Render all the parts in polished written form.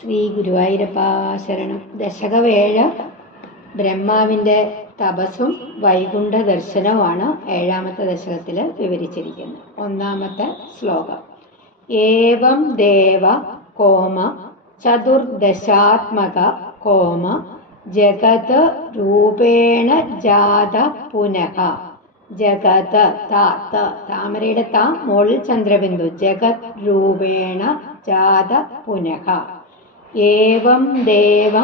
ശ്രീ ഗുരുവായൂരപ്പ ശരണം. ദശകവേഴ് ബ്രഹ്മാവിൻ്റെ തപസ്സും വൈകുണ്ഠ ദർശനവുമാണ് ഏഴാമത്തെ ദശകത്തിൽ വിവരിച്ചിരിക്കുന്നത്. ഒന്നാമത്തെ ശ്ലോകം: ഏവം ദേവ കോമ ചതുർദശാത്മക കോമ ജഗത് രൂപേണ ജാത പുനഃ. ജഗത് താമരയുടെ താ, മോളിൽ ചന്ദ്രബിന്ദു. ജഗത് രൂപേണ ജാത പുനഃ. ഏവം ദേവ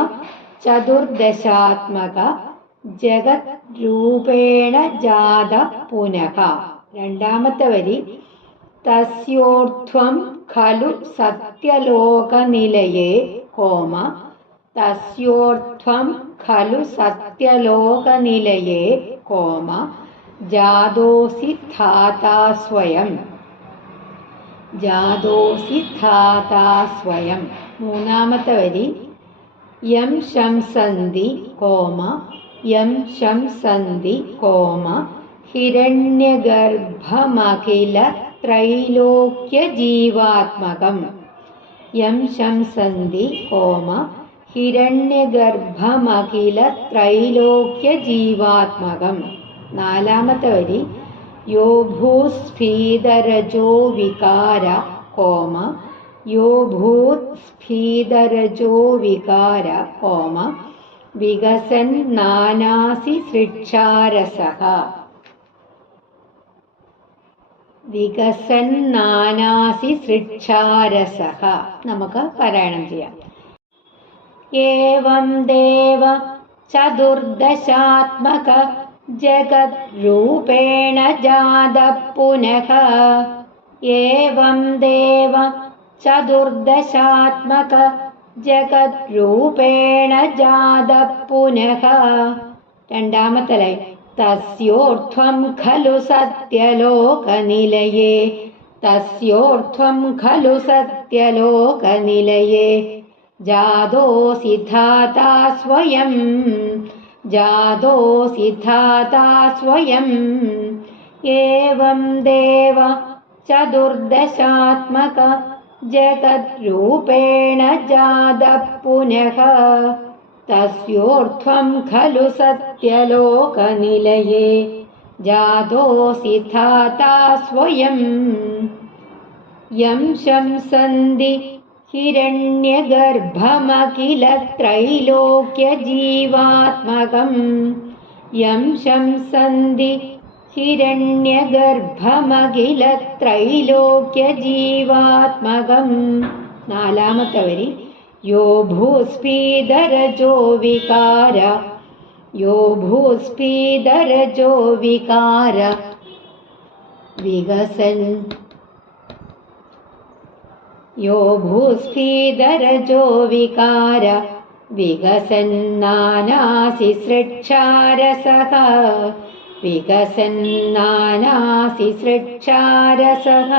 ചതുർദശാത്മക ജഗത് രൂപേണ ജാത പുനഃ. രണ്ടാമത്തെ വരി: തസ്യോർധ്വം ഖലു സത്യലോകനിലയേ കോമ തസ്യോർധ്വം ഖലു സത്യലോകനിലയേ കോമ ജാതോസി ധാതാ സ്വയം. ജാതോസി ധാതാ സ്വയം. മൂന്നാമത്തെ വരി: യം ശംസന്തി കോമ യം ശംസന്തി കോമ ഹിരണ്യഗർഭമഖില ത്രൈലോക്യ ജീവാത്മകം. യം ശംസന്തി കോമ ഹിരണ്യഗർഭമഖില ത്രൈലോക്യ ജീവാത്മകം. നാലാമത്തെ വരി: യോ ഭൂസ്ഫീതരജോ വികാര കോമ യോ ഭൂസ്ഫീതരജോ വികാര കോമ വികസൻ നാനാസി സൃക്ഷാരസഃ. വികസൻ നാനാസി സൃക്ഷാരസഃ. നമുക്ക് പാരായണം ചെയ്യാം. ഏവം ദേവ ചതുർദശാത്മക ജഗത് രൂപേണ ജാത പുനഃ. ഏവം ദേവ ചതുർദശാത്മക ജഗത് രൂപേണ ജാത പുനഃ. രണ്ടാമത്തെ ലൈൻ: തസ്യോർധ്വം ഖലു സത്യലോകനിലയേ തസ്യോർധ്വം ഖലു സത്യലോകനിലയേ ജാതോസി ധാതാ സ്വയം. ജാതോസി ധാതാ സ്വയം. ഏവം ദേവ ചതുർദശാത്മക ജഗത് രൂപേണ ജാത പുനഃ. തസ്യോർധ്വം ഖലു സത്യലോകനിലയേ ജാതോസി ധാതാ സ്വയം. യം ശംസന്തി ഹിരണ്യഗർഭമഖില ത്രൈലോക്യ ജീവാത്മകം. യം ശംസന്തി ഹിരണ്യഗർഭമഖില ത്രൈലോക്യ ജീവാത്മകം. നാലാമത്തെ വരി: യോ ഭൂസ്ഫീതരജോ വികാര യോ ഭൂസ്ഫീതരജോ വികാര വികസൻ യോ ഭൂസ്ഫീതരജോ വികാര വികസൻ നാനാസി സൃക്ഷാരസഃ. വികസൻ നാനാസി സൃക്ഷാരസഃ.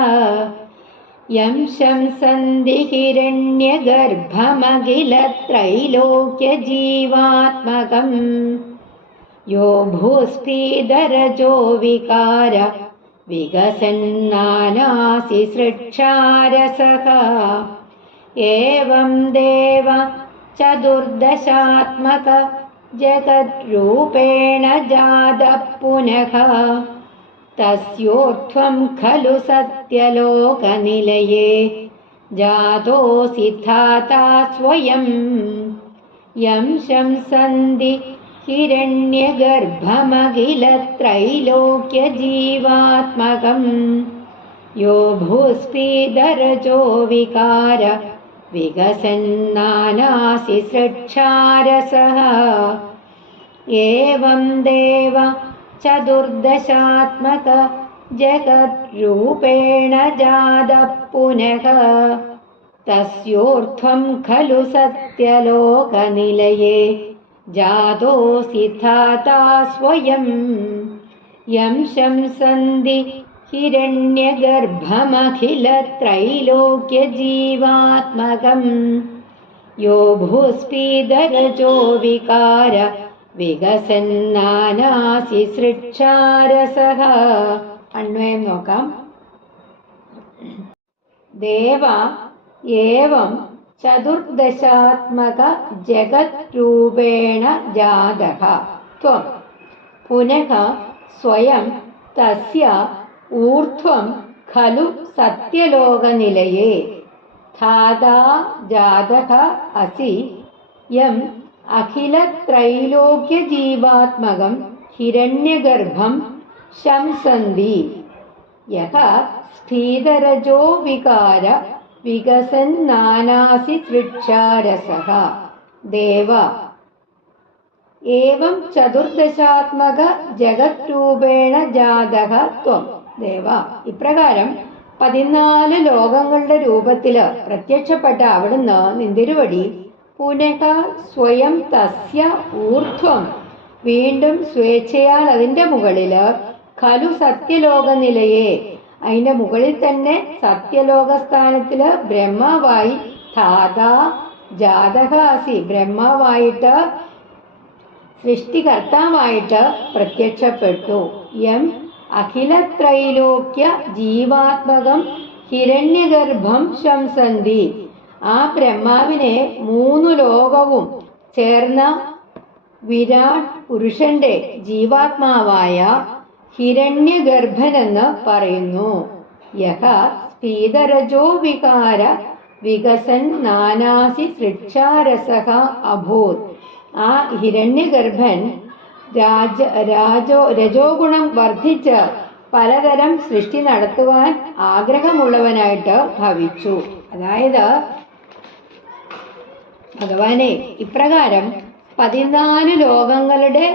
യം ശംസന്തി ഹിരണ്യഗർഭമഖില ത്രൈലോക്യ ജീവാത്മകം. യോ ഭൂസ്ഫീതരജോ വികാര വികസൻ നാനാസി സൃക്ഷാരസഃ. ഏവം ദേവ ചതുർദശാത്മക ജഗത് രൂപേണ ജാത പുനഃ. തസ്യോർധ്വം ഖലു സത്യലോകനിലയേ ജാതോസി ധാതാ സ്വയം. യം ശംസന്തി ഹിരണ്യഗർഭമഖില ത്രൈലോക്യ ജീവാത്മകം. യോ ഭൂസ്ഫീതരജോ വികാര വികസൻ നാനാസി സൃക്ഷാരസഃ. ഏവം ദേവ ചതുർദശാത്മക ജഗത് രൂപേണ ജാത പുനഃ. തസ്യോർധ്വം ഖലു സത്യലോകനിലയേ ജാതോസി ധാതാ സ്വയം. യം ശംസന്തി ഹിരണ്യഗർഭമഖില ത്രൈലോക്യ ജീവാത്മകം. യോ ഭൂസ്ഫീതരജോ വികാര വികസൻ നാനാസി സൃക്ഷാരസഃ. അന്വയം നോക്കാം. ദേവ ഏവം ചതുർദശാത്മക ജഗത് രൂപേണ ജാതഃ ത്വം പുനഃ സ്വയം തസ്യ ഊർധ്വം ഖലു സത്യലോകനിലയേ ധാതാ ജാതഃ അസി യം അഖിലത്രൈലോക്യജീവാത്മകം ഹിരണ്യഗർഭം ശംസന്തി യഃ സ്ഥിതരജോ വികാര വികസന്നാനാസി സൃക്ഷാരസഃ ദേവ ഏവം ചതുർദശാത്മക ജഗത് രൂപേണ ജാതഃ ത്വം ദേവ ഇപ്രകാരം 14 ലോകങ്ങളുടെ രൂപത്തില് പ്രത്യക്ഷപ്പെട്ട അവിടുന്ന് നിന്തിരുവടി പുനഃ സ്വയം തസ്യ ഊർധ്വം വീണ്ടും സ്വേച്ഛയാൽ അതിന്റെ മുകളില് ഖലു സത്യലോകനിലയെ അതിന്റെ മുകളിൽ തന്നെ സത്യലോകസ്ഥാനത്തില് ബ്രഹ്മാവായി ധാതാ ജാതഃ അസി ബ്രഹ്മാവായിട്ട് സൃഷ്ടികർത്താവായിട്ട് പ്രത്യക്ഷപ്പെട്ടു യം അഖിലത്രൈലോക്യ ജീവാത്മകം ഹിരണ്യഗർഭം ശംസന്തി ആ ബ്രഹ്മാവിനെ 3 ലോകവും ചേർന്ന വിരാട് പുരുഷന്റെ ജീവാത്മാവായ ഹിരണ്യഗർഭനെന്ന് പറയുന്നു യഹ സ്ഫീതരജോ വികാര വികസൻ നാനാസി സൃക്ഷാരസഃ അഭൂത് ആ ഹിരണ്യഗർഭൻ രജോ ഗുണം വർദ്ധിച്ച് പലതരം സൃഷ്ടി നടത്തുവാൻ ആഗ്രഹമുള്ളവനായിട്ട് ഭവിച്ചു. അതായത് ഭഗവാനെ ഇപ്രകാരം 14 ലോകങ്ങളുടെ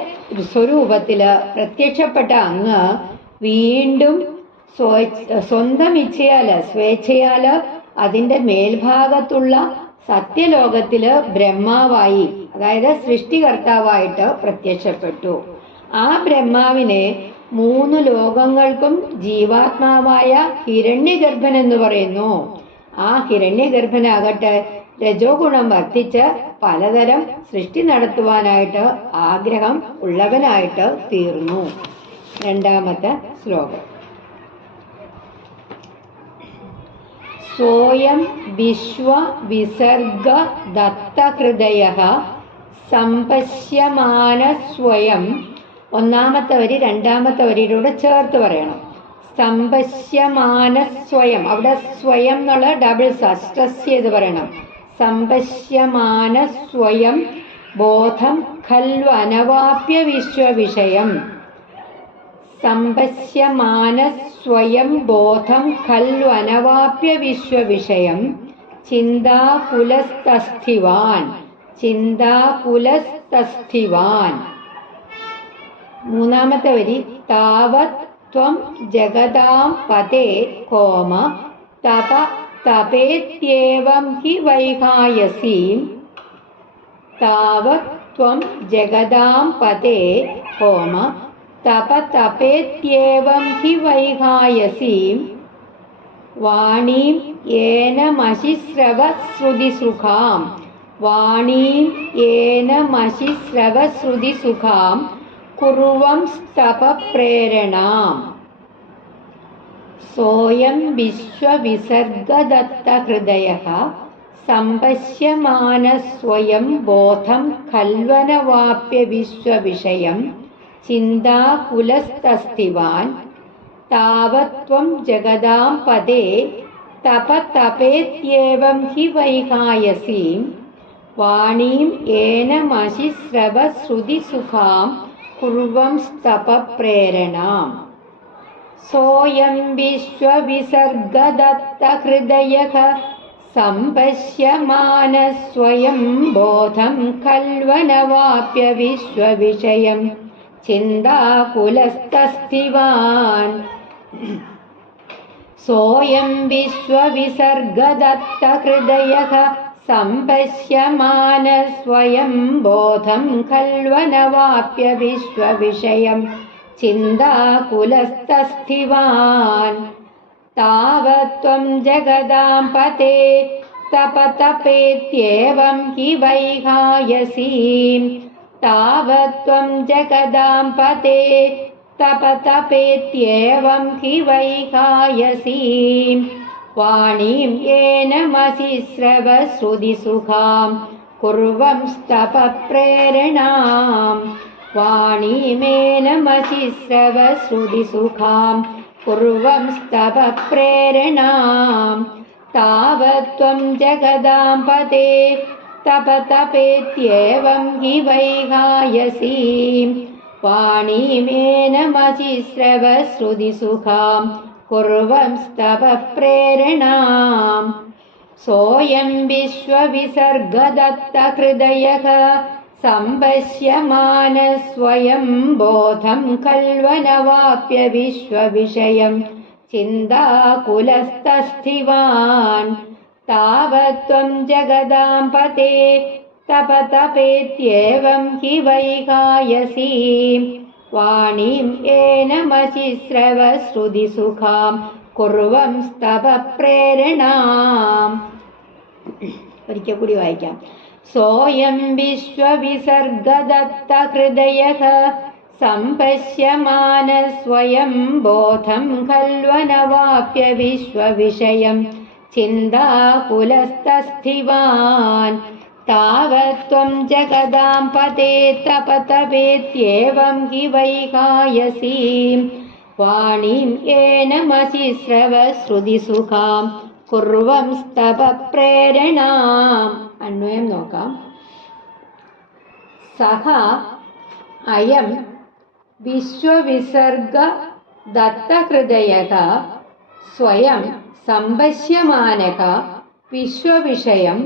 സ്വരൂപത്തില് പ്രത്യക്ഷപ്പെട്ട അങ്ങ് വീണ്ടും സ്വന്തം ഇച്ഛയാല് സ്വേച്ഛയാല് അതിന്റെ മേൽഭാഗത്തുള്ള സത്യലോകത്തില് ബ്രഹ്മാവായി അതായത് സൃഷ്ടികർത്താവായിട്ട് പ്രത്യക്ഷപ്പെട്ടു. ആ ബ്രഹ്മാവിനെ 3 ലോകങ്ങൾക്കും ജീവാത്മാവായ ഹിരണ്യഗർഭൻ എന്ന് പറയുന്നു. ആ ഹിരണ്യഗർഭനാകട്ടെ രജോ ഗുണം വർദ്ധിച്ച് പലതരം സൃഷ്ടി നടത്തുവാനായിട്ട് ആഗ്രഹം ഉള്ളവനായിട്ട് തീർന്നു. 2ാമത്തെ ശ്ലോകം. സ്വയം വിശ്വ വിസർഗ ദത്തഹൃദയഃ സംപശ്യമാന സ്വയം. 1ാമത്തെ വരി 2ാമത്തെ വരിയിലൂടെ ചേർത്ത് പറയണം. സംപശ്യമാന സ്വയം, അവിടെ സ്വയം എന്നുള്ള ഡബിൾ സ്ട്രെസ് ചെയ്ത് പറയണം. സംപശ്യമാന സ്വയം ബോധം ഖൽവ അനവാപ്യ വിശ്വവിഷയം. സംപശ്യമാന സ്വയം ബോധം ഖൽവ അനവാപ്യ വിശ്വവിഷയം ചിന്താകുലസ്തസ്ഥിവാൻ. ചിന്താകുലസ്തസ്ഥിവാൻ. 3ാമത്തെ വരി താവത് ത്വം ജഗതാം പതേ കോമ തപ തപേത്യേവം ഹി വൈഹായസീം. താവത് ത്വം ജഗതാം പതേ കോമ തപ തപേത്യേവം ഹി വൈഹായസീം. വാണീം യേനമശിശ്രവശ്രുതിസുഖാം. വാണീം യേനമശിശ്രവശ്രുതിസുഖാം കുർവംസ്തപ പ്രേരണാം. സോയം വിശ്വവിസർഗദത്തഹൃദയഃ സംപശ്യമാന സ്വയം ബോധം ഖൽവനവാപ്യ വിശ്വവിഷയം ചിന്താകുലസ്തസ്ഥിവാൻ. താവത് ത്വം ജഗതാം പദേ തപ തപേത്യേവം ഹി വൈഹായസീം. വാണീം യേനമശിശ്രവശ്രുതിസുഖാം കുർവംസ്തപ പ്രേരണാം. സോയം വിശ്വവിസർഗദത്തഹൃദയഃ സംപശ്യമാന സ്വയം ബോധം ഖൽവനവാപ്യ വിശ്വവിഷയം ചിന്താകുലസ്തസ്ഥിവാൻ. സോയം വിശ്വവിസർഗദത്തഹൃദയഃ സംപശ്യമാന സ്വയം ബോധം ഖൽവനവാപ്യ വിശ്വവിഷയം ചിന്താകുലസ്തസ്ഥിവാൻ. താവത് ത്വം ജഗതാം പതേ തപ തപേത്യേവം ഹി വൈഹായസീം. താവത് ത്വം ജഗതാം പതേ തപ തപേത്യേവം ഹി വൈഹായസീം. वाणीं येनमसि श्रवश्रुतिसुखां कुर्वंस्तपप्रेरणां वाणीमेनमसि श्रवश्रुतिसुखां कुर्वंस्तपप्रेरणां तावत्त्वं जगदां पते तपतपेत्येवं हि वैहायसीं वाणीमेनमसि श्रवश्रुतिसुखां कुर्वंस्तपप्रेरणां सोऽयं विश्वविसर्गदत्तहृदयः सम्पश्यमानः स्वयं बोधं खल्वनवाप्य विश्वविषयं चिन्ताकुलस्तस्थिवान् तावत्त्वं जगदां पते तपतपेत्येवं हि वैहायसीं वाणीं येनमसि श्रवश्रुतिसुखां कुर्वंस्तपप्रेरणाम् ഒരിക്കൽ കൂടി വായിക്കാം. सोऽयं विश्वविसर्गदत्तहृदयः सम्पश्यमानः स्वयं बोधं खल्वनवाप्य विश्वविषयं चिन्ताकुलस्तस्थिवान् तावत्त्वं जगदां पते तपतपेत्येवं हि वैहायसीं वाणीं येनमसि श्रवश्रुतिसुखां कुर्वंस्तपप्रेरणाम् अन्वयं നോക്കാം. സഹ അയം വിശ്വവിസർഗ ദത്തഹൃദയഃ സ്വയം സംപശ്യമാനഃ വിശ്വവിഷയം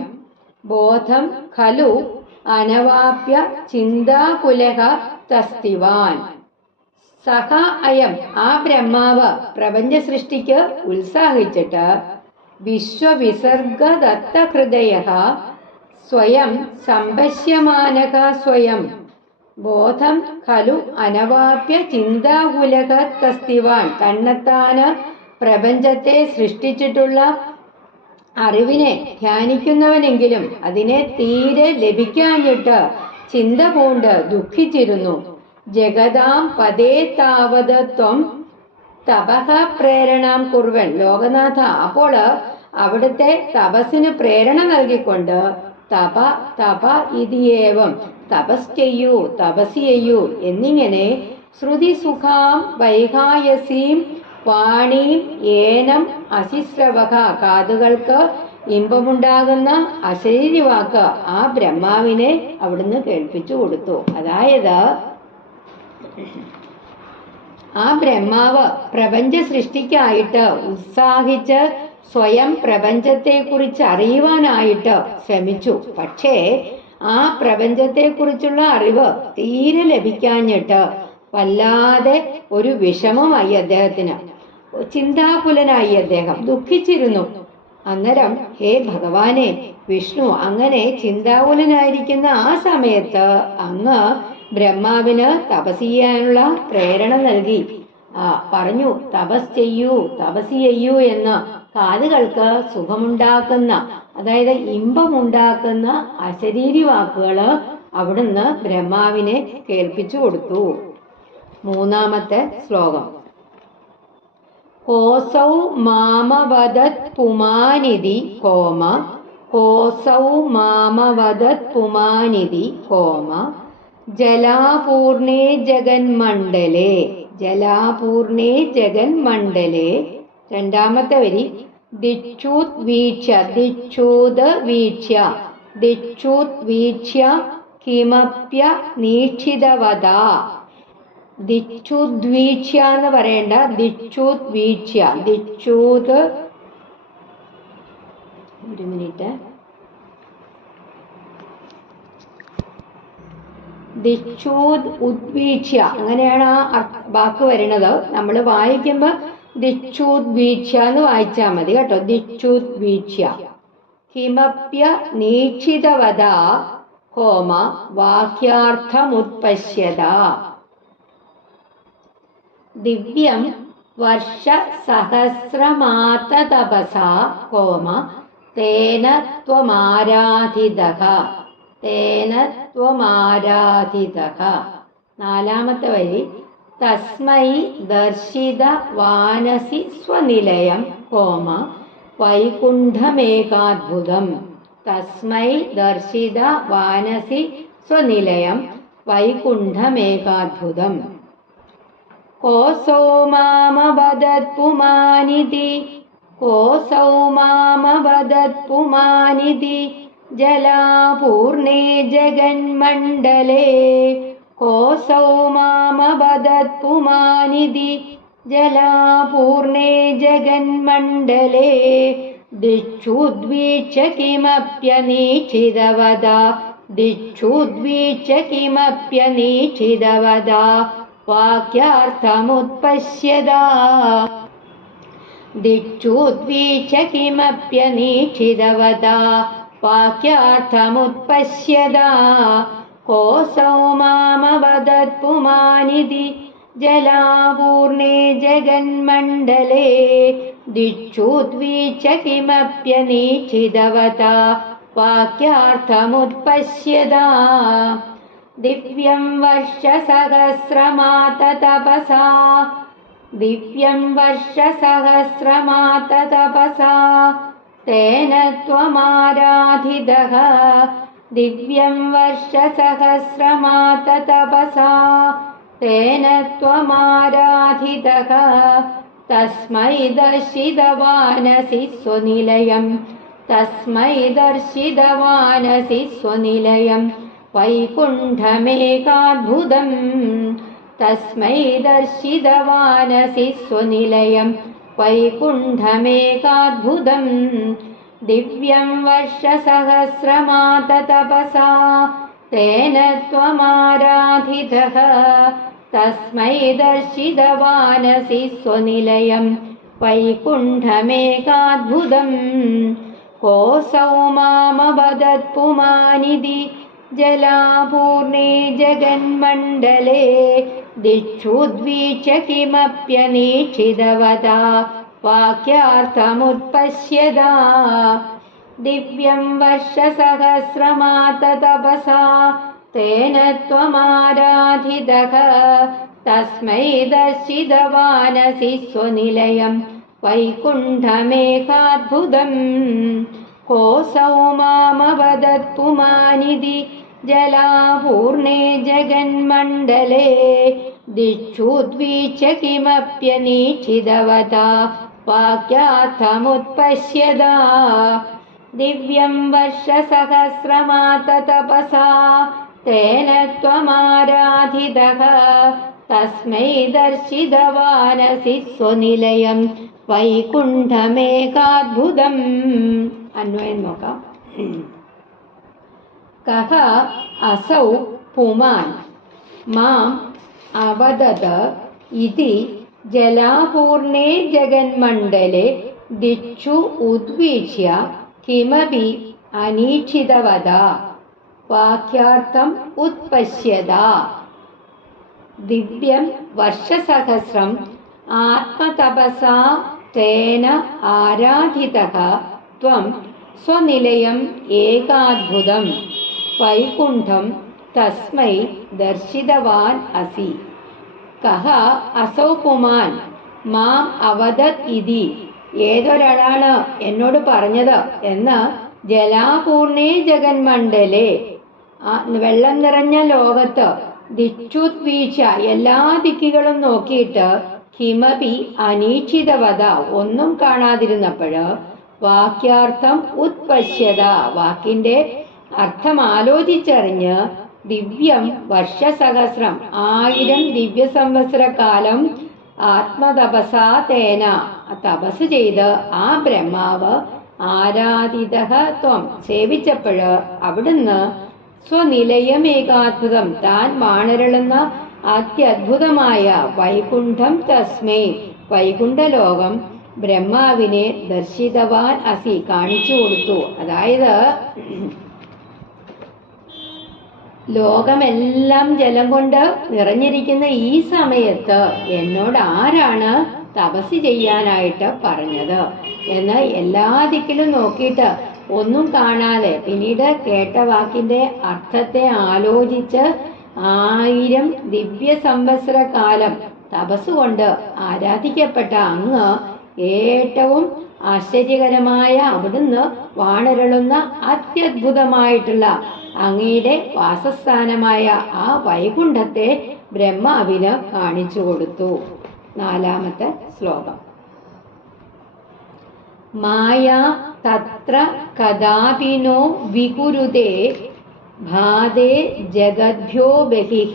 ബോധം ഖലു അനവാപ്യ ചിന്താകുലഃ തസ്തിവാൻ. സഹ അയം ആ ബ്രഹ്മാവ് പ്രപഞ്ച സൃഷ്ടിക്ക് ഉത്സാഹിച്ചിട്ട് വിശ്വവിസർഗദത്തഹൃദയഃ സ്വയം സംപശ്യമാനഃ സ്വയം ബോധം ഖലു അനവാപ്യ ചിന്താകുലഃ തസ്തിവാൻ. തന്നെത്താന് പ്രപഞ്ചത്തെ സൃഷ്ടിച്ചിട്ടുള്ള അറിവിനെ ധ്യാനിക്കുന്നവനെങ്കിലും അതിനെ തീരെ ലഭിക്കാഞ്ഞിട്ട് ചിന്ത പൂണ്ട് ദുഃഖിച്ചിരുന്നു. ജഗതാം പദേ താവത് ത്വം തപഃ പ്രേരണാം കുർവൻ. ലോകനാഥ, അപ്പോൾ അവിടുത്തെ തപസ്സിന് പ്രേരണ നൽകിക്കൊണ്ട് തപ തപ ഇതിയേവം തപസ് ചെയ്യൂ, തപസ് ചെയ്യൂ എന്നിങ്ങനെ ശ്രുതി സുഖാം വൈഹായസീം വാണീം ഏനം അസിശ്രവക കാതുകൾക്ക് ഇമ്പമുണ്ടാകുന്ന അശരീരി വാക്ക് ആ ബ്രഹ്മാവിനെ അവിടുന്ന് കേൾപ്പിച്ചു കൊടുത്തു. അതായത് ആ ബ്രഹ്മാവ് പ്രപഞ്ച സൃഷ്ടിക്കായിട്ട് ഉത്സാഹിച്ച് സ്വയം പ്രപഞ്ചത്തെക്കുറിച്ച് അറിയുവാനായിട്ട് ശ്രമിച്ചു. പക്ഷേ ആ പ്രപഞ്ചത്തെക്കുറിച്ചുള്ള അറിവ് തീരെ ലഭിക്കാഞ്ഞിട്ട് വല്ലാതെ ഒരു വിഷമമായി അദ്ദേഹത്തിന്. ചിന്താകുലനായി അദ്ദേഹം ദുഃഖിച്ചിരുന്നു. അന്നേരം ഹേ ഭഗവാനെ വിഷ്ണു, അങ്ങനെ ചിന്താകുലനായിരിക്കുന്ന ആ സമയത്ത് അങ്ങ് ബ്രഹ്മാവിന് തപസ് ചെയ്യാനുള്ള പ്രേരണ നൽകി. പറഞ്ഞു, തപസ് ചെയ്യൂ, തപസ് ചെയ്യൂ എന്ന് കാതുകൾക്ക് സുഖമുണ്ടാക്കുന്ന, അതായത് ഇമ്പമുണ്ടാക്കുന്ന അശരീരി വാക്കുകള് അവിടുന്ന് ബ്രഹ്മാവിനെ കേൾപ്പിച്ചു കൊടുത്തു. മൂന്നാമത്തെ ശ്ലോകം. കോസൗ മാമവദത് പുമാനിധി കോമ കോസൗ മാമവദത് പുമാനിധി കോമ ജലാപൂർണേ ജഗന്മണ്ഡലേ ജലാപൂർണേ ജഗന്മണ്ഡലേ. രണ്ടാമത്തെ വരി ദിക്ഷൂത് വീക്ഷ്യ ദിക്ഷൂത് വീക്ഷ്യ ദിക്ഷൂത് വീക്ഷ്യ കിമപ്യ നീക്ഷിതവദ. ദിക്ഷുദ്വീക്ഷ്യ എന്ന് പറയേണ്ട, ദിക്ഷൂത് വീക്ഷ്യ. ദിക്ഷൂത്, ഒരു മിനിറ്റ്, ദിക്ഷൂത് ഉദ്വീക്ഷ്യ അങ്ങനെയാണ് ആ വാക്ക് വരുന്നത്. നമ്മൾ വായിക്കുമ്പോ ദിക്ഷൂത് വീക്ഷ്യ എന്ന് വായിച്ചാൽ മതി കേട്ടോ. ദിക്ഷൂത് വീക്ഷ്യ കിമപ്യ നീക്ഷിതവദ കോമ വാക്യാർത്ഥമുത്പശ്യത. ദിവ്യം വർഷ സഹസ്രമാതപസാ കോമ തേന ത്വമാരാധിതഃ തേന ത്വമാരാധിതഃ. നാലാമത്തെ വരി തസ്മൈ ദർശിത വാനസി സ്വനിലയം കോമ വൈകുണ്ഠമേകാദ്ഭുതം തസ്മൈ ദർശിത വാനസി സ്വനിലയം വൈകുണ്ഠമേകാദ്ഭുതം കോസൗ മാമവദത്പുമാനിതി കോസൗ മാമവദത്പുമാനിതി ജലാപൂർണേ ജഗന്മണ്ഡലേ കോസൗ മാമവദത്പുമാനിതി ജലാപൂർണേ ജഗന്മണ്ഡലേ ദിക്ഷുദ്വീക്ഷ്യ കിമപ്യനീക്ഷിതവദാ ദിക്ഷുദ്വീക്ഷ്യ കിമപ്യനീക്ഷിതവദാ വാക്യാർത്ഥമുത്പശ്യതാ ദിക്ഷുദ്വീക്ഷ്യ കിമപ്യനീക്ഷിതവദാ വാക്യാർത്ഥമുത്പശ്യതാ കോസൗ മാമവദത്പുമാനിതി ജലാപൂർണേ ജഗന്മണ്ഡലേ ദിക്ഷുദ്വീക്ഷ്യ കിമപ്യനീക്ഷിതവദാ വാക്യാർത്ഥമുത്പശ്യതാ ദിവ്യം വർഷസഹസ്രമാതതപസാ ദിവ്യം വർഷസഹസ്രമാതതപസാ തേന ത്വമാരാധിതഃ ദിവ്യം വർഷസഹസ്രമാതതപസാ തേന ത്വമാരാധിതഃ തസ്മൈ ദർശിതവാനസി സ്വനിലയം തസ്മൈ ദർശിതവാനസി സ്വനിലയം വൈകുണ്ഠമേകാദ്ഭുതം തസ്മൈ ദർശിതവാനസി സ്വനിലയം വൈകുണ്ഠമേകാദ്ഭുതം ദിവ്യം വർഷസഹസ്രമാതതപസാ തേന ത്വമാരാധിതഃ തസ്മൈ ദർശിതവാനസി സ്വനിലയം വൈകുണ്ഠമേകാദ്ഭുതം കോസൗ മാമവദത്പുമാനിതി ജലാപൂർണേ ജഗന്മണ്ഡലേ ദിക്ഷുദ്വീക്ഷ്യ കിമപ്യനീക്ഷിതവദാ വാക്യാർത്ഥമുത്പശ്യതാ ദിവ്യം വർഷസഹസ്രമാതതപസാ തേന ത്വമാരാധിതഃ തസ്മൈ ദർശിതവാനസി സ്വനിലയം വൈകുണ്ഠമേകാദ്ഭുതം കോസൗ മാമവദത്പുമാനിതി ജലാപൂർണേ ജഗന്മണ്ഡലേ ദിക്ഷുദ്വീക്ഷ്യ കിമപ്യനീക്ഷിതവദാ വാക്യാർത്ഥമുത്പശ്യതാ ദിവ്യം വർഷസഹസ്രമാതതപസാ തേന ത്വമാരാധിതഃ തസ്മൈ ദർശിതവാനസി സ്വനിലയം വൈകുണ്ഠമേകാദ്ഭുതം അന്വയം നോക്കാം കഹ അസൗ പുമാൻ മാം അവദത ഇതി ജലാപൂർണേ ജഗന്മണ്ഡലേ ദിക്ഷു ഉദ്വീക്ഷ്യ കിമപി അനീക്ഷിതവദാ വാക്യാർത്ഥം ഉത്പശ്യതാ ദിവ്യം വർഷസഹസ്രം ആത്മതപസാ തേന ആരാധിതഃ ത്വം സ്വനിലയം ഏകാദ്ഭുതം വൈകുണ്ഠം തസ്മൈ ദർശിതവാൻ അസി കഹ അസൗ പുമാൻ മാം അവദത് ഇതി ഏതൊരാളാണ് എന്നോട് പറഞ്ഞത് എന്ന് ജലാപൂർണേ ജഗന്മണ്ഡലേ വെള്ളം നിറഞ്ഞ ലോകത്ത് ദിക്ഷുദ്വീക്ഷ എല്ലാ ദിക്കുകളും നോക്കിയിട്ട് കിമപി അനീക്ഷിതവദ ഒന്നും കാണാതിരുന്നപ്പോഴ് വാക്യാർത്ഥം ഉത്പശ്യത വാക്കിന്റെ അർത്ഥം ആലോചിച്ചറിഞ്ഞ് ദിവ്യം വർഷസഹസ്രം 1000 ദിവ്യ സംവത്സര കാലം ആത്മതപസാ തേന തപസ് ചെയ്ത് ആ ബ്രഹ്മാവ് ആരാധിതഃ ത്വം സേവിച്ചപ്പോഴ് അവിടുന്ന് സ്വനിലയമേകാത്ഭുതം താൻ വാണരുളുന്ന അത്യദ്ഭുതമായ വൈകുണ്ഠം തസ്മൈ വൈകുണ്ഠലോകം ബ്രഹ്മാവിനെ ദർശിതവാൻ അസി കാണിച്ചു കൊടുത്തു. അതായത് ലോകമെല്ലാം ജലം കൊണ്ട് നിറഞ്ഞിരിക്കുന്ന ഈ സമയത്ത് എന്നോട് ആരാണ് തപസ് ചെയ്യാനായിട്ട് പറഞ്ഞത് എന്ന് എല്ലാ ദിക്കിലും നോക്കിയിട്ട് ഒന്നും കാണാതെ പിന്നീട് കേട്ട വാക്കിന്റെ അർത്ഥത്തെ ആലോചിച്ച് 1000 ദിവ്യ സംവത്സര കാലം തപസ് കൊണ്ട് ആരാധിക്കപ്പെട്ട അങ്ങ് ഏറ്റവും ആശ്ചര്യകരമായ അവിടുന്ന് വാണരുളുന്ന അത്യദ്ഭുതമായിട്ടുള്ള അങ്ങയുടെ വാസസ്ഥാനമായ ആ വൈകുണ്ഠത്തെ ബ്രഹ്മാവിന് കാണിച്ചു കൊടുത്തു. 4-ാമത്തെ ശ്ലോകം. മായാ തത്ര കദാപിനോ വികുരുതേ ഭാതേ ജഗദ്ഭ്യോ ബഹിഃ.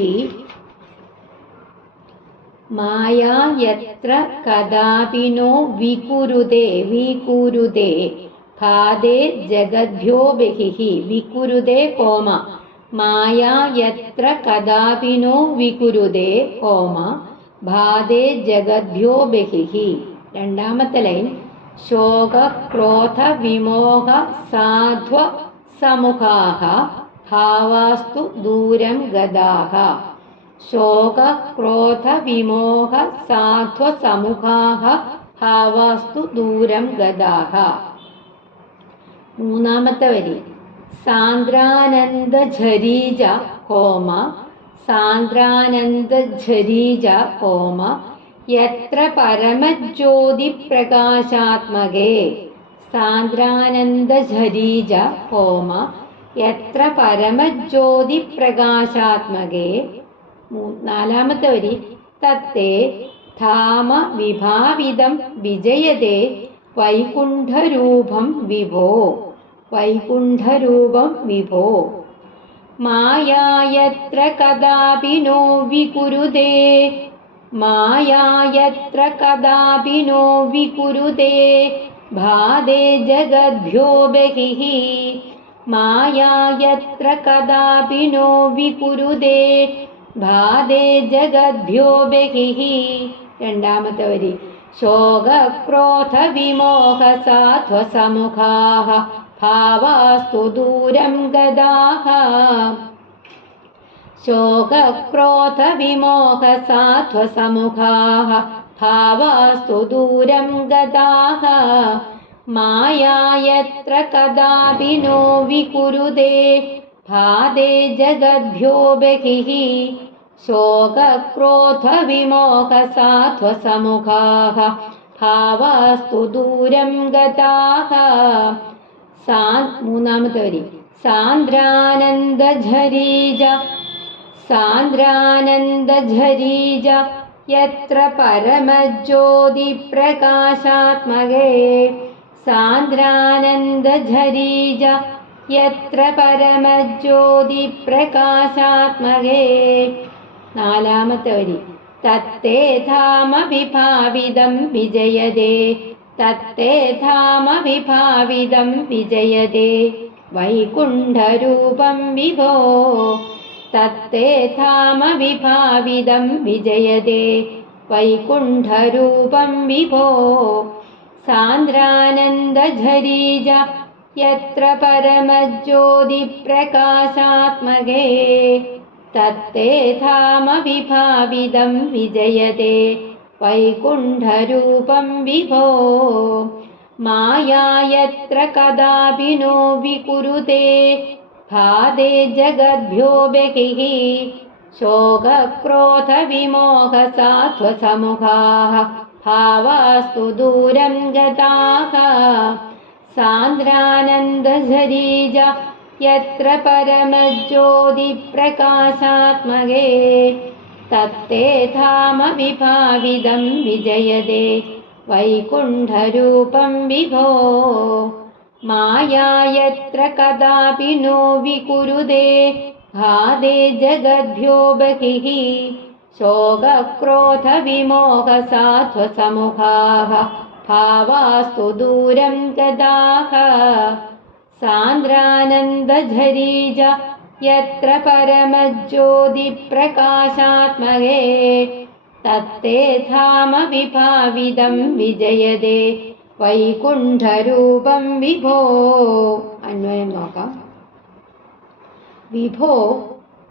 മായാ യത്ര കദാപിനോ വികുരുതേ ഭാതേ ജഗദ്ഭ്യോ ബഹിഃ. വികുരുതേ കോമ മായാ യത്ര കദാപിനോ വികുരുതേ കോമ ഭാതേ ജഗദ്ഭ്യോ ബഹിഃ. 2-ാമത്തെ ലൈൻ. ശോക ക്രോധ വിമോഹ സാധ്വ സമുഖാഃ ഭാവാസ്തു ദൂരം ഗതാഃ. ശോക ക്രോധ വിമോഹ സാധ്വ സമുഖാഃ ഭാവാസ്തു ദൂരം ഗതാഃ. 3-ാമത്തെ വരി. സാന്ദ്രാനന്ദ കോമ സാന്ദ്രാനന്ദ കോമ യത്ര പരമജ്യോതി പ്രകാശാത്മകേ. സാന്ദ്രാനന്ദ കോമ യത്ര പരമജ്യോതി പ്രകാശാത്മകേ. 4-ാമത്തെ വരി. തത്തേ ധാമ വിഭാവിതം വിജയതേ വൈകുണ്ഠരൂപം വിഭോ. വൈകുണ്ഠരൂപം വിഭോ. മായായത്ര കദാപിനോ വികുരുതേ. മായായത്ര കദാപിനോ വികുരുതേ ഭാതേ ജഗദ്ഭ്യോ ബഹിഃ. മായായത്ര കദാപിനോ വികുരുതേ ഭാതേ ജഗദ്ഭ്യോ ബഹിഃ. 2-ാമത്തെ വരി. ശോക ക്രോധ വിമോഹ സാധ്വ സമുഖാഃ ഭാവാസ്തു ദൂരം ഗതാഃ. ശോക ക്രോധ വിമോഹ സാധ്വ സമുഖാഃ ഭാവാസ്തു ദൂരം ഗതാഃ. മായായത്ര കദാപിനോ വികുരുതേ ഭാതേ ജഗദ്ഭ്യോ ബഹിഃ. ശോക ക്രോധ വിമോഹ സാധ്വ സമുഖാഃ ഭാവാസ്തു ദൂരം ഗതാഃ. 3-ാമത്തെ വരി. സാന്ദ്രാനന്ദ യത്ര പരമജ്യോതി പ്രകാശാത്മകേ. സാന്ദ്രാനന്ദ യത്ര പരമജ്യോതി പ്രകാശാത്മകേ. 4-ാമത്തെ വരി. തത്തേ ധാമ വിഭാവിതം വിജയതേ. തത്തേ ധാമ വിഭാവിതം വിജയതേ വൈകുണ്ഠരൂപം വിഭോ. തത്തേ ധാമ വിഭാവിതം വിജയതേ വൈകുണ്ഠരൂപം വിഭോ. സാന്ദ്രാനന്ദ യത്ര പരമജ്യോതി പ്രകാശാത്മകേ. തത്തേ ധാമ വിഭാവിതം വിജയതേ വൈകുണ്ഠരൂപം വിഭോ. മായായത്ര കദാപിനോ വികുരുതേ ഭാതേ ജഗദ്ഭ്യോ ബഹിഃ. ശോക ക്രോധ വിമോഹ സാധ്വ സമുഖാഃ ഭാവാസ്തു ദൂരം ഗതാഃ. സാന്ദ്രാനന്ദ യത്ര പരമജ്യോതി പ്രകാശാത്മകേ. തത്തേ ധാമ വിഭാവിതം വിജയതേ വൈകുണ്ഠരൂപം വിഭോ. മായായത്ര കദാപിനോ വികുരുതേ ഭാതേ ജഗദ്ഭ്യോ ബഹിഃ. ശോക ക്രോധ വിമോഹ സാധ്വ സമുഖാഃ ഭാവാസ്തു ദൂരം ഗതാഃ. സാന്ദ്രാനന്ദ യത്ര പരമജ്യോതി പ്രകാശാത്മകേ. തത്തേ ധാമ വിഭാവിതം വിജയതേ വൈകുണ്ഠരൂപം വിഭോ. അന്വയം നോക്കാം. വിഭോ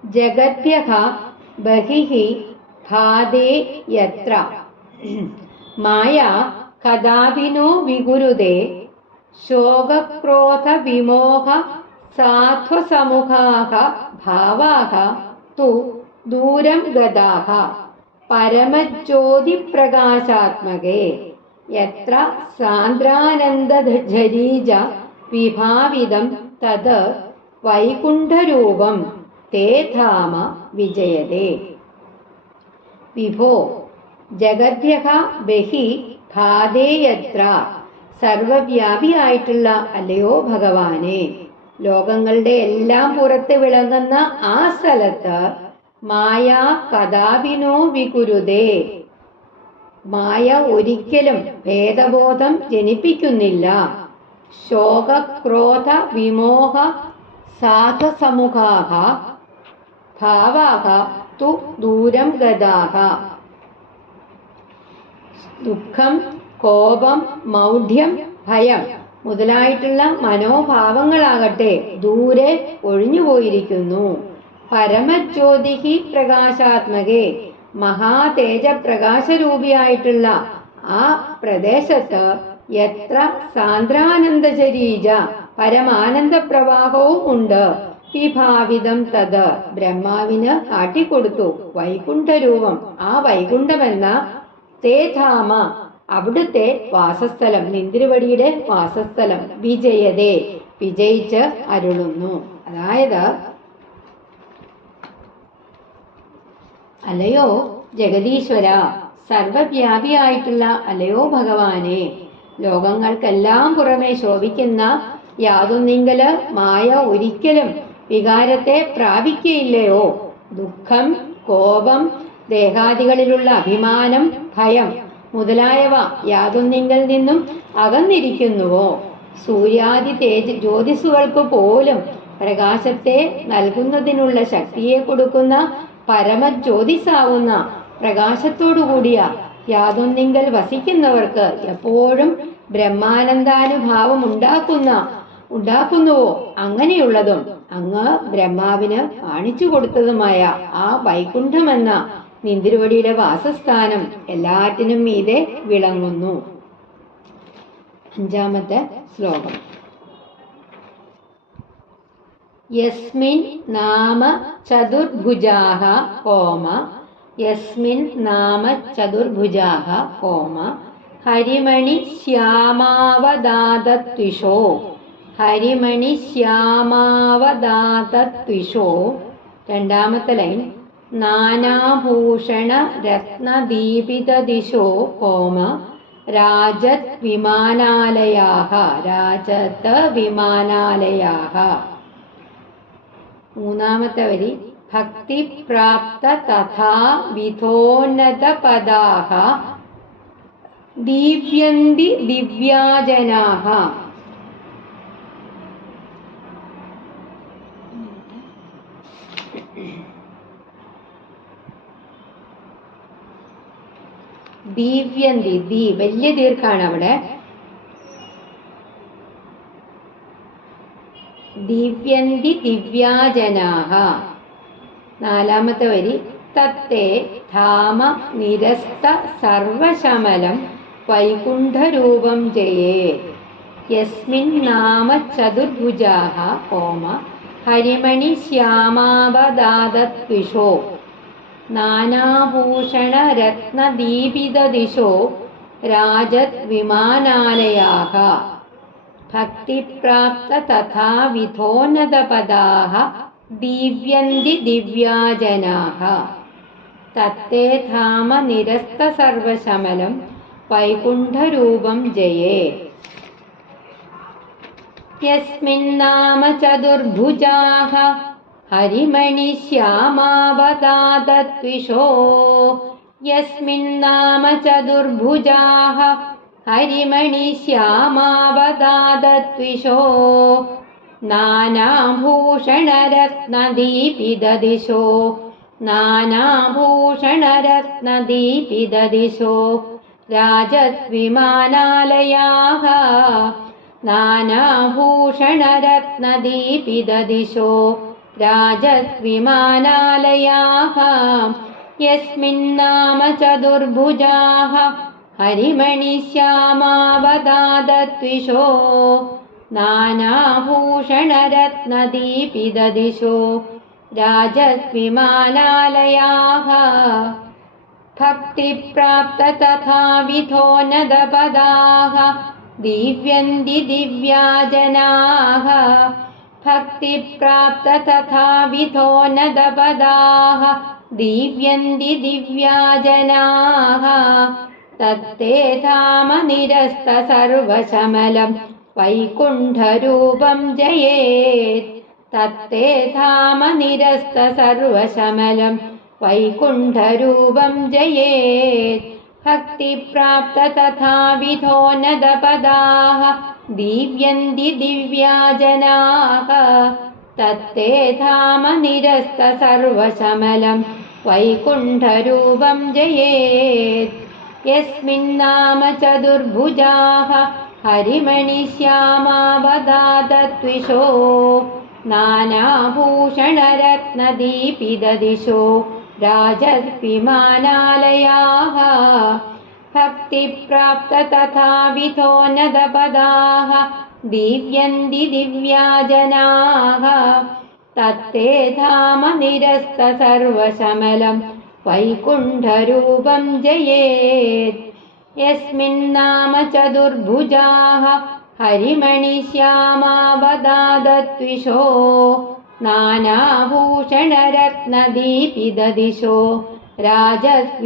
ജഗദ്ഭ്യഃ ബഹിഃ ഭാതേ യത്ര. മായാ കദാപിനോ വികുരുതേ. ശോകക്രോധ വിമോഹ സാധ്വസമുഖാഃ ഭാവാഃ തു ദൂരം ഗതാഃ പരമജ്യോതി പ്രകാശാത്മകേ. യത്ര സാന്ദ്രാനന്ദജരീജ വിഭാവിതം തത് വൈകുണ്ഠരൂപം തേ ധാമ വിജയതേ. വിഭോ ജഗദ്ഭ്യഃ ബഹി ഭാതേയത്ര. സർവവ്യാപിയായിട്ടുള്ള അല്ലയോ ഭഗവാനെ, ലോകങ്ങളുടെ എല്ലാം പുറത്ത് വിളങ്ങുന്ന ആ സ്ഥലത്ത് മായ കഥാപിനോ വികുരുതേ. മായ ഒരിക്കലും ഭേദബോധം ജനിപ്പിക്കുന്നില്ല. ശോകക്രോധ വിമോഹ സാധസമുഖാഃ ഭാവാഃ തു ദൂരം ഗതാഃ. ദുഃഖം, കോപം, മൗഢ്യം, ഭയം മുതലായിട്ടുള്ള മനോഭാവങ്ങളാകട്ടെ ദൂരെ ഒഴിഞ്ഞുപോയിരിക്കുന്നു. പരമജ്യോതിഹി പ്രകാശാത്മകേ, മഹാതേജപ്രകാശരൂപിയായിട്ടുള്ള ആ പ്രദേശത്ത് എത്ര സാന്ദ്രാനന്ദചരീജ പരമാനന്ദ പ്രവാഹവും ഉണ്ട്. വിഭാവിതം തത് ബ്രഹ്മാവിന് കാട്ടിക്കൊടുത്തു വൈകുണ്ഠരൂപം. ആ വൈകുണ്ഠമെന്ന തേ ധാമ അവിടുത്തെ വാസസ്ഥലം, നിന്തിരുവടിയുടെ വാസസ്ഥലം വിജയതേ വിജയിച്ച് അരുളുന്നു. അതായത് അല്ലയോ ജഗദീശ്വര, സർവവ്യാപിയായിട്ടുള്ള അല്ലയോ ഭഗവാനെ, ലോകങ്ങൾക്കെല്ലാം പുറമെ ശോഭിക്കുന്ന യാതൊന്നിങ്കല് മായ ഒരിക്കലും വികാരത്തെ പ്രാപിക്കയില്ലയോ. ദുഃഖം, കോപം, ദേഹാദികളിലുള്ള അഭിമാനം, ഭയം മുതലായവ യാതൊന്നിങ്കിൽ നിന്നും അകന്നിരിക്കുന്നുവോ. സൂര്യാദി ജ്യോതിസുകൾക്ക് പോലും പ്രകാശത്തെ നൽകുന്നതിനുള്ള ശക്തിയെ കൊടുക്കുന്ന പരമജ്യോതിസാവുന്ന പ്രകാശത്തോടുകൂടിയ യാതൊന്നിങ്കൽ വസിക്കുന്നവർക്ക് എപ്പോഴും ബ്രഹ്മാനന്ദാനുഭാവം ഉണ്ടാക്കുന്നുവോ. അങ്ങനെയുള്ളതും അങ്ങ് ബ്രഹ്മാവിന് കാണിച്ചു കൊടുത്തതുമായ ആ വൈകുണ്ഠമെന്ന നിന്തിരുവടിയുടെ വാസസ്ഥാനം എല്ലാറ്റിനും മീതെ വിളങ്ങുന്നു. 5-ാമത്തെ ശ്ലോകം. യസ്മിൻ നാമ ചതുർഭുജാഃ കോമ യസ്മിൻ നാമ ചതുർഭുജാഃ comma ഹരിമണി ശ്യാമാവദാതത്വിഷോ ഹരിമണി ശ്യാമാവദാതത്വിഷോ. 2-ാമത്തെ line. നാനാഭൂഷണ രത്നദീപിതദിശോ comma Rajat വിമാനാലയാഃ Rajat വിമാനാലയാഃ. 3-ാമത്തെ വരി. ഭക്തിപ്രാപ്ത തഥാ വിധോന്നത പദാഃ ദിവ്യന്തി ദിവ്യാജനാഃ. ദിവ്യന്തി, വലിയ ദീർഘാണ് അവിടെ. ദിവ്യന്തി ദിവ്യാജനാഃ. 4-ാമത്തെ വരി. തത്തേ ധാമ നിരസ്ത സർവശമലം വൈകുണ്ഠരൂപം ജയേ. യസ്മിൻ നാമ ചതുർഭുജാഃ കോമ ഹരിമണി ശ്യാമാവദാതത്വിഷോ നാനാഭൂഷണ രത്നദീപിതദിശോ രാജത് വിമാനാലയാഃ ഭക്തിപ്രാപ്ത തഥാ വിധോന്നത പദാഃ ദിവ്യന്തി ദിവ്യാജനാഃ. തത്തേ ധാമ നിരസ്ത സർവശമലം വൈകുണ്ഠരൂപം ജയേ. യസ്മിന്നാമ ചതുർഭുജാഃ ഹരിമണി ശ്യാമാവദാതത്വിഷോ യസ്മിന്നാമ ചതുർഭുജാഃ ഹരിമണി ശ്യാമാവദാതത്വിഷോ നാനാഭൂഷണരത്നദീപിതദിശോ നാനാഭൂഷണരത്നദീപിതദിശോ രാജത് വിമാനാലയാഃ നാനാഭൂഷണരത്നദീപിതദിശോ രാജത് വിമാനാലയാഃ. യസ്മിന്നാമ ചതുർഭുജാഃ ഹരിമണി ശ്യാമാവദാതത്വിഷോ നാനാഭൂഷണരത്നദീപിതദിശോ രാജത് വിമാനാലയാഃ भक्तिप्राप्त तथाविधोन्नतपदाः दीव्यन्ति दिव्या जनाः भक्तिप्राप्त तथाविधोन्नतपदाः दीव्यन्ति दिव्या जनाः तत्ते धाम निरस्त सर्वशमलं वैकुण्ठरूपं जयेत् तत्ते धाम निरस्त सर्वशमलं वैकुण्ठरूपं जयेत् भक्तिप्राप्त तथाविधोन्नतपदाः दीव्यन्ति दिव्या जनाः तत्ते धाम निरस्त सर्वशमलं वैकुण्ठरूपं जयेत् यस्मिन्नाम चतुर्भुजाः हरिमणिश्यामावदातत्विषो नानाभूषणरत्नदीपितदिशो राजद्विमानालयाः भक्तिप्राप्त तथाविधोन्नतपदाः दीव्यन्ति दिव्या जनाः तत्ते धाम निरस्त सर्वशमलं वैकुण्ठरूपं जयेत् यस्मिन्नाम चतुर्भुजाः हरिमणिश्यामावदातत्विषो नानाभूषणरत्नदीपितदिशो राजद्विमानालयाः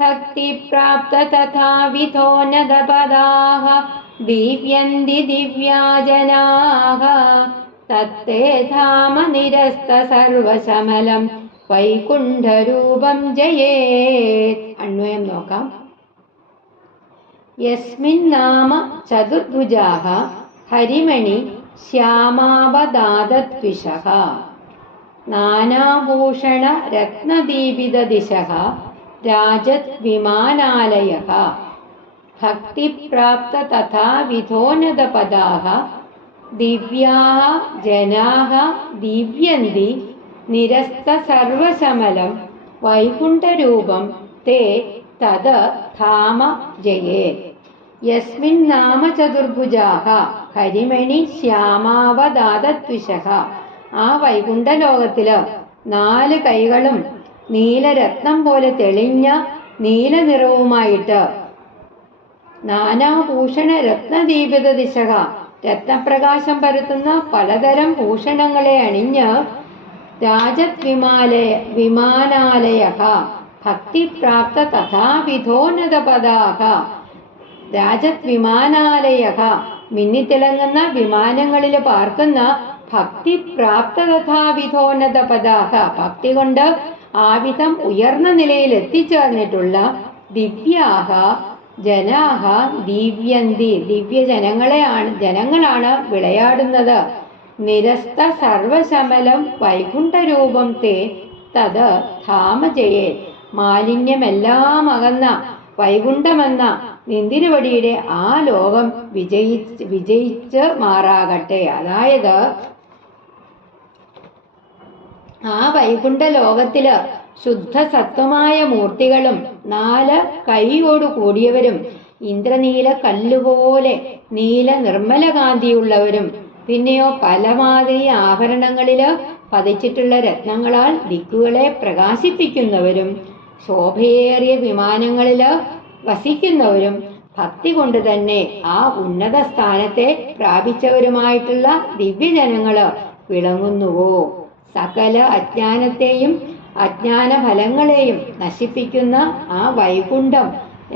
भक्तिप्राप्त तथाविधोन्नतपदाः दीव्यन्ति दिव्या जनाः तत्ते धाम निरस्त सर्वशमलं वैकुण्ठरूपं जयेत् अन्वयं നോക്കാം യസ്മിന്നാമ ചതുർഭുജാഃ ഹരിമണി ശ്യാമാവദാതത്വിഷഃ നാനാഭൂഷണ രത്നദീപിതദിശഃ രാജത് വിമാനാലയഃ ഭക്തിപ്രാപ്ത തഥാവിധോന്നതപദാഃ ദിവ്യാഃ ജനാഃ ദീവ്യന്തി നിരസ്ത സർവശമലം വൈകുണ്ഠരൂപം തേ തത് ധാമ ജയേത് യസ്മിന്നാമ ചതുർഭുജാഃ ഹരിമണി ശ്യാമാവദാതത്വിഷഃ ആ വൈകുണ്ഠലോകത്തില് 4 കൈകളും നീലരത്നം പോലെ തെളിഞ്ഞ നീലനിറവുമായിട്ട് നാനാഭൂഷണ രത്നദീപിത ദിശക രത്നപ്രകാശം പരത്തുന്ന പലതരം ഭൂഷണങ്ങളെ അണിഞ്ഞ് വിമാനാലയഃ ഭക്തിപ്രാപ്ത തഥാവിധോന്നതപദാഃ വിമാനാലയഃ മിന്നിത്തിളങ്ങുന്ന വിമാനങ്ങളിൽ പാർക്കുന്ന ഭക്തിപ്രാപ്ത തഥാവിധോന്നതപദാഃ ഭക്തി കൊണ്ട് ആവിധം ഉയർന്ന നിലയിൽ എത്തിച്ചേർന്നിട്ടുള്ള ദിവ്യാഹ ജനാഹ ദിവ്യന്തി ജനങ്ങളാണ് വിളയാടുന്നത് നിരസ്ത സർവശമലം വൈകുണ്ഠരൂപം തേ തത് ധാമജയെ മാലിന്യമെല്ലാം അകന്ന വൈകുണ്ഠമെന്ന നിന്തിരുവടിയുടെ ആ ലോകം വിജയിച്ച് മാറാകട്ടെ. അതായത് ആ വൈകുണ്ഠ ലോകത്തില് ശുദ്ധ സത്വമായ മൂർത്തികളും 4 കൈയോടു കൂടിയവരും ഇന്ദ്രനീല കല്ലുപോലെ നീല നിർമ്മല കാന്തിയുള്ളവരും പിന്നെയോ പലമാതിരി ആഭരണങ്ങളില് പതിച്ചിട്ടുള്ള രത്നങ്ങളാൽ ദിക്കുകളെ പ്രകാശിപ്പിക്കുന്നവരും ശോഭയേറിയ വിമാനങ്ങളില് വസിക്കുന്നവരും ഭക്തി കൊണ്ട് തന്നെ ആ ഉന്നത സ്ഥാനത്തെ പ്രാപിച്ചവരുമായിട്ടുള്ള ദിവ്യജനങ്ങള് വിളങ്ങുന്നുവോ. സകല അജ്ഞാനത്തെയും അജ്ഞാന ഫലങ്ങളെയും നശിപ്പിക്കുന്ന ആ വൈകുണ്ഠം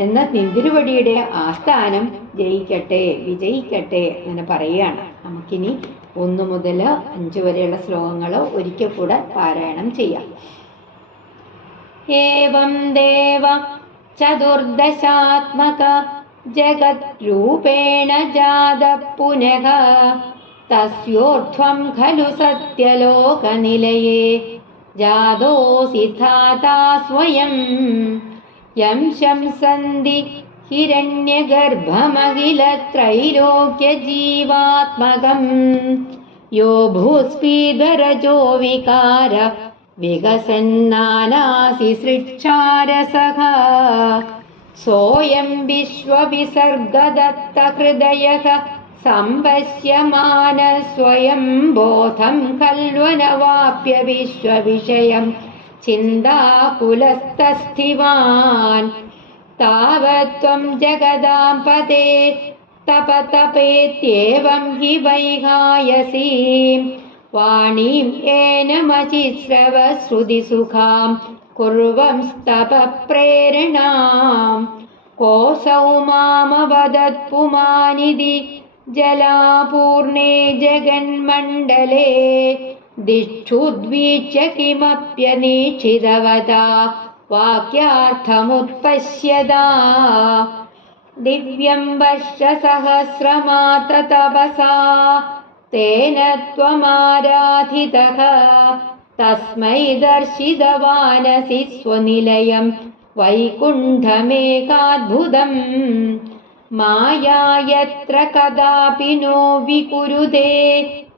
എന്ന നിന്തിരുവടിയുടെ ആസ്ഥാനം വിജയിക്കട്ടെ എന്ന് പറയുകയാണ്. നമുക്കിനി 1 മുതൽ 5 വരെയുള്ള ശ്ലോകങ്ങൾ ഒരിക്കൽ കൂടെ പാരായണം ചെയ്യാം. ഏവം ദേവ ചതുർദശാത്മക ജഗത് രൂപേണ ജാത പുനഃ തസ്യോർധ്വം ഖലു സത്യലോകനിലയേ ജാതോസി ധാതാ സ്വയം യം ശംസന്തി ഹിരണ്യഗർഭമഖില ത്രൈലോക്യ ജീവാത്മകം യോ ഭൂസ്ഫീതരജോ വികാര വികസന്നാനാസി സൃച്ഛാരസഃ സോയം വിശ്വവിസർഗദത്ത ഹൃദയഃ സംപശ്യമാന സ്വയം ബോധം ഖൽവനവാപ്യ വിശ്വവിഷയം चिन्ताकुलस्तस्थिवान् तावत्त्वं जगदां पदे तपतपेत्येवं हि वैहायसीं वाणीं येनमचिश्रवश्रुतिसुखां कुर्वंस्तपःप्रेरणाम् कोऽसौ मामवदत्पुमानिधि जलापूर्णे जगन्मण्डले दिक्षुद्वीच्य किमप्यनीक्षितवता वाक्यार्थमुत्पश्यदा दिव्यं वश्य सहस्रमात्रतपसा तेन त्वमाराधितः तस्मै दर्शितवानसि स्वनिलयं वैकुण्ठमेकाद्भुतम् माया यत्र कदापि नो विकुरुते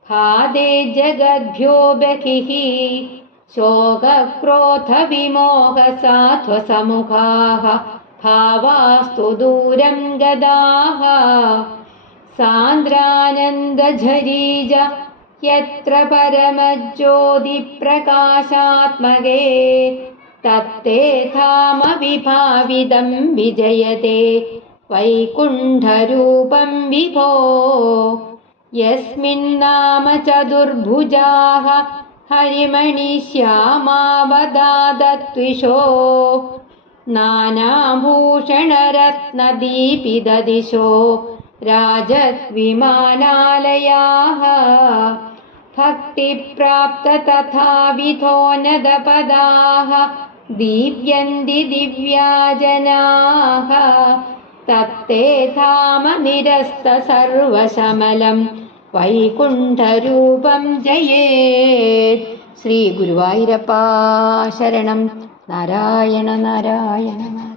खादे जगद्भ्यो बहिः शोकक्रोधविमोहसात्वसमुखाः भावास्तु दूरं गदाः सान्द्रानन्दझरीज यत्र परमज्योतिप्रकाशात्मके तत्ते धामविभाविदं विजयते वैकुण्ठरूपं विभो यस्मिन्नाम चतुर्भुजाः हरिमणिश्यामावदादत्विषो नानाभूषणरत्नदीपितदिशो राजद्विमानालयाः भक्तिप्राप्त तथाविधोन्नतपदाः दीप्यन्ति दिव्याजनाः तत्ते धाम निरस्त सर्वशमलं वैकुण्ठरूपं जयेत्. ശ്രീ ഗുരുവായൂരപ്പാ ശരണം. നാരായണ നാരായണ.